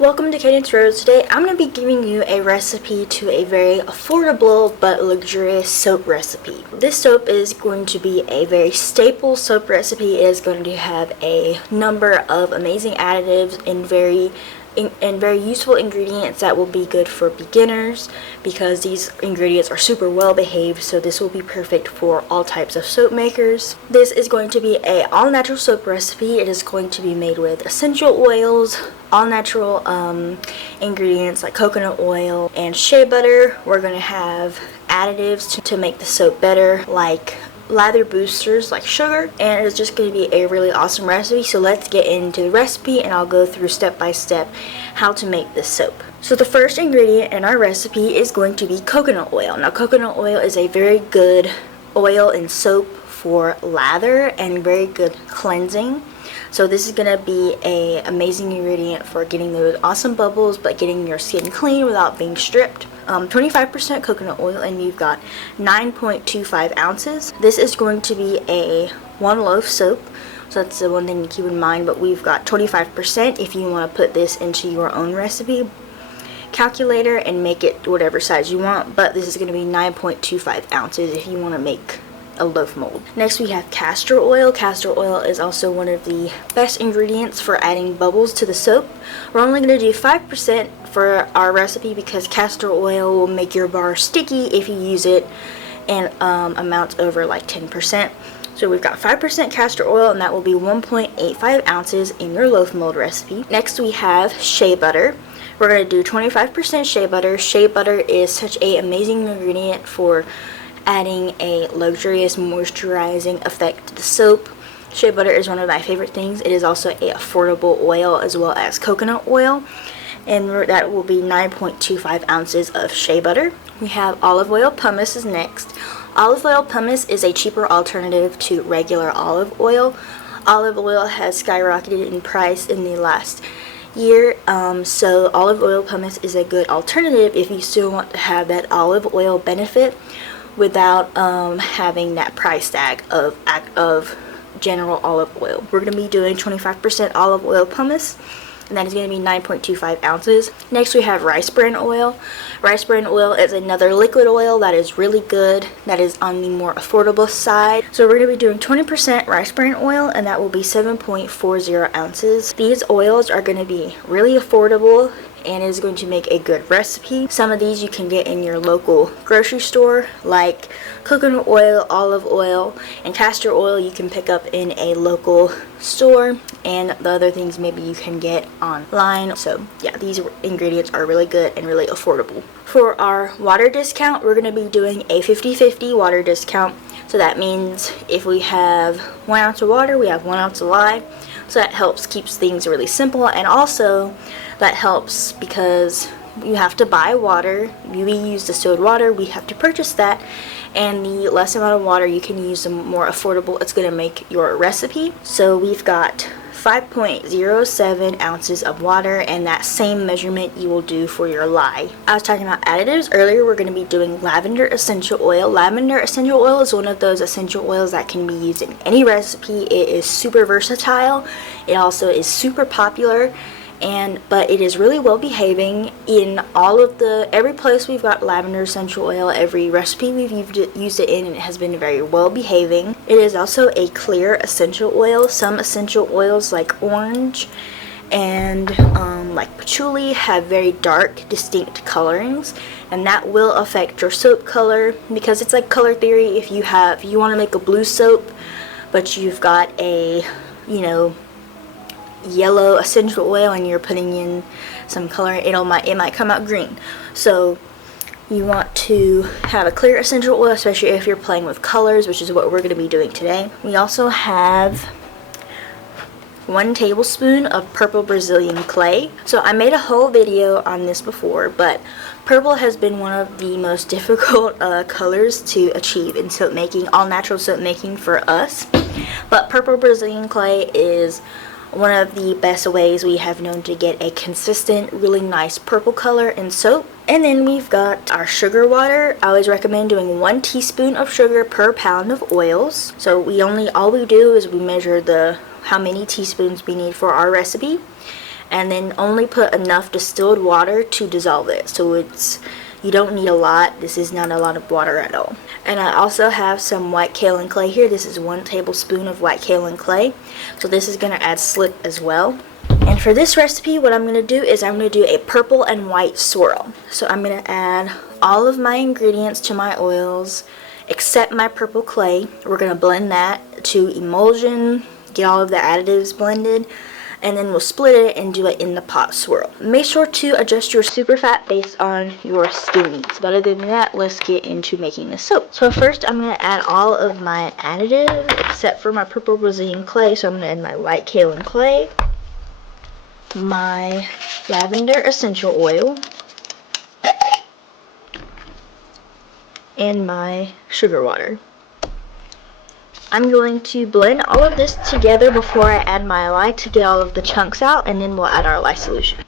Welcome to Cadence Rose. Today I'm going to be giving you a recipe to a very affordable but luxurious soap recipe. This soap is going to be a very staple soap recipe. It is going to have a number of amazing additives and very useful ingredients that will be good for beginners because these ingredients are super well behaved, so this will be perfect for all types of soap makers. This is going to be a all natural soap recipe. It is going to be made with essential oils, all natural ingredients like coconut oil and shea butter. We're going to have additives to make the soap better, like lather boosters like sugar, and it's just going to be a really awesome recipe. So let's get into the recipe and I'll go through step by step how to make this soap. So the first ingredient in our recipe is going to be coconut oil. Now coconut oil is a very good oil and soap for lather and very good cleansing. So this is going to be an amazing ingredient for getting those awesome bubbles but getting your skin clean without being stripped. 25% coconut oil, and you've got 9.25 ounces. This is going to be a 1 loaf soap, so that's the one thing to keep in mind, but we've got 25% if you want to put this into your own recipe calculator and make it whatever size you want, but this is going to be 9.25 ounces if you want to make a loaf mold. Next we have castor oil. Castor oil is also one of the best ingredients for adding bubbles to the soap. We're only going to do 5% for our recipe because castor oil will make your bar sticky if you use it in amounts over like 10%. So we've got 5% castor oil, and that will be 1.85 ounces in your loaf mold recipe. Next we have shea butter. We're going to do 25% shea butter. Shea butter is such an amazing ingredient for adding a luxurious moisturizing effect to the soap. Shea butter is one of my favorite things. It is also a affordable oil as well as coconut oil, and that will be 9.25 ounces of shea butter. We have olive oil. Pumice is next. Olive oil pumice is a cheaper alternative to regular olive oil. Olive oil has skyrocketed in price in the last year, so olive oil pumice is a good alternative if you still want to have that olive oil benefit without having that price tag of general olive oil. We're going to be doing 25% olive oil pumice, and that is going to be 9.25 ounces. Next we have rice bran oil. Rice bran oil is another liquid oil that is really good, that is on the more affordable side. So we're going to be doing 20% rice bran oil, and that will be 7.40 ounces. These oils are going to be really affordable and is going to make a good recipe. Some of these you can get in your local grocery store, like coconut oil, olive oil, and castor oil you can pick up in a local store, and the other things maybe you can get online. So yeah, these ingredients are really good and really affordable. For our water discount, we're going to be doing a 50-50 water discount. So that means if we have 1 ounce of water, we have 1 ounce of lye. So that helps keeps things really simple, and also that helps because you have to buy water. We use distilled water, we have to purchase that, and the less amount of water you can use, the more affordable it's going to make your recipe. So we've got 5.07 ounces of water, and that same measurement you will do for your lye. I was talking about additives earlier. We're going to be doing lavender essential oil. Lavender essential oil is one of those essential oils that can be used in any recipe. It is super versatile. It also is super popular, but it is really well behaving in every place we've got lavender essential oil. Every recipe we've used it in, and it has been very well behaving. It is also a clear essential oil. Some essential oils like orange and like patchouli have very dark distinct colorings, and that will affect your soap color because it's like color theory. If you want to make a blue soap but you've got a yellow essential oil and you're putting in some color, it might come out green. So you want to have a clear essential oil, especially if you're playing with colors, which is what we're going to be doing today. We also have 1 tablespoon of purple Brazilian clay. So I made a whole video on this before, but purple has been one of the most difficult colors to achieve in soap making, all natural soap making for us. But purple Brazilian clay is one of the best ways we have known to get a consistent, really nice purple color in soap. And then we've got our sugar water. I always recommend doing 1 teaspoon of sugar per pound of oils. So all we do is we measure how many teaspoons we need for our recipe. and then only put enough distilled water to dissolve it. So you don't need a lot. This is not a lot of water at all. And I also have some white kaolin clay here. This is 1 tablespoon of white kaolin clay. So this is going to add slip as well. And for this recipe, what I'm going to do is I'm going to do a purple and white swirl. So I'm going to add all of my ingredients to my oils except my purple clay. We're going to blend that to emulsion, get all of the additives blended, and then we'll split it and do it in the pot swirl. Make sure to adjust your super fat based on your stew needs. But other than that, let's get into making the soap. So first I'm going to add all of my additives except for my purple Brazilian clay. So I'm going to add my white kaolin clay, my lavender essential oil, and my sugar water. I'm going to blend all of this together before I add my lye to get all of the chunks out, and then we'll add our lye solution.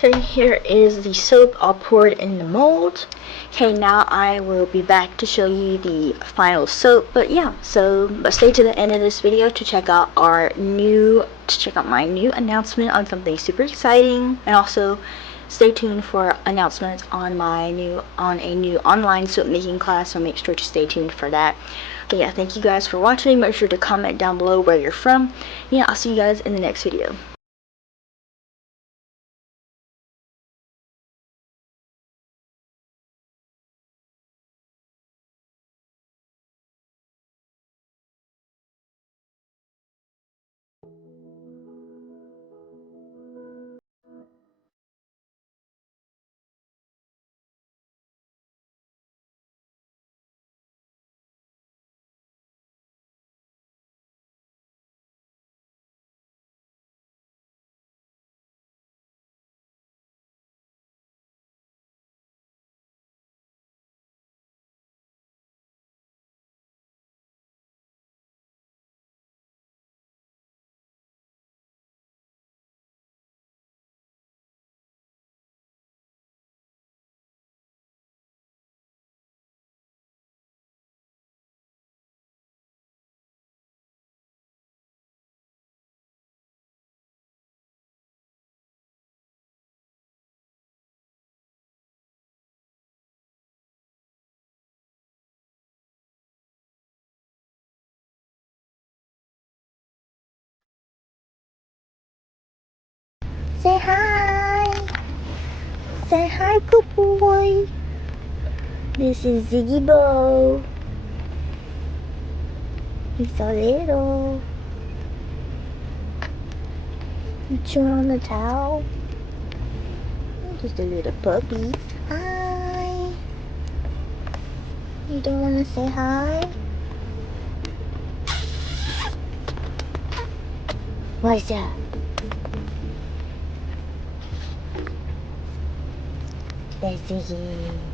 Okay, here is the soap all poured in the mold. Okay, now I will be back to show you the final soap. But yeah, but stay to the end of this video to check out my new announcement on something super exciting, and also stay tuned for announcements on a new online soap making class. So make sure to stay tuned for that. But yeah, thank you guys for watching. Make sure to comment down below where you're from. Yeah, I'll see you guys in the next video. Say hi. Say hi, good boy. This is Ziggy Bo. He's so little. You chewing on the towel? You're just a little puppy. Hi. You don't want to say hi? What's that? That's Ziggy.